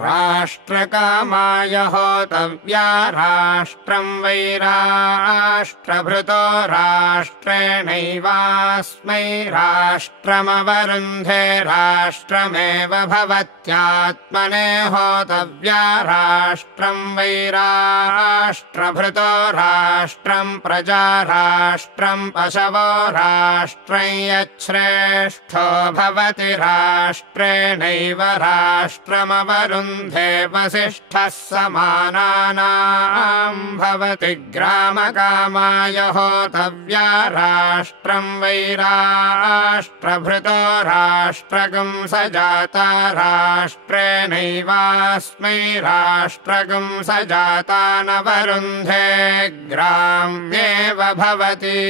राष्ट्रकामाय होतव्या राष्ट्रं वै राष्ट्रभृतो राष्ट्रेणैवास्मै राष्ट्रमवरुन्धे राष्ट्रमेव भवत्यात्मने होतव्या राष्ट्रं वै राष्ट्रभृतो राष्ट्रं प्रजा राष्ट्रं पशवो राष्ट्रं यच्छ्रेष्ठो भवति राष्ट्रेणैव राष्ट्रमवरुन्धे वसिष्ठः समानानां भवति ग्रामकामाय होतव्या राष्ट्रं वै राष्ट्रभृतो राष्ट्रकं स जाता राष्ट्रेणैवास्मै राष्ट्रकं स जाता न वरुन्धे ग्राम्येव भवति।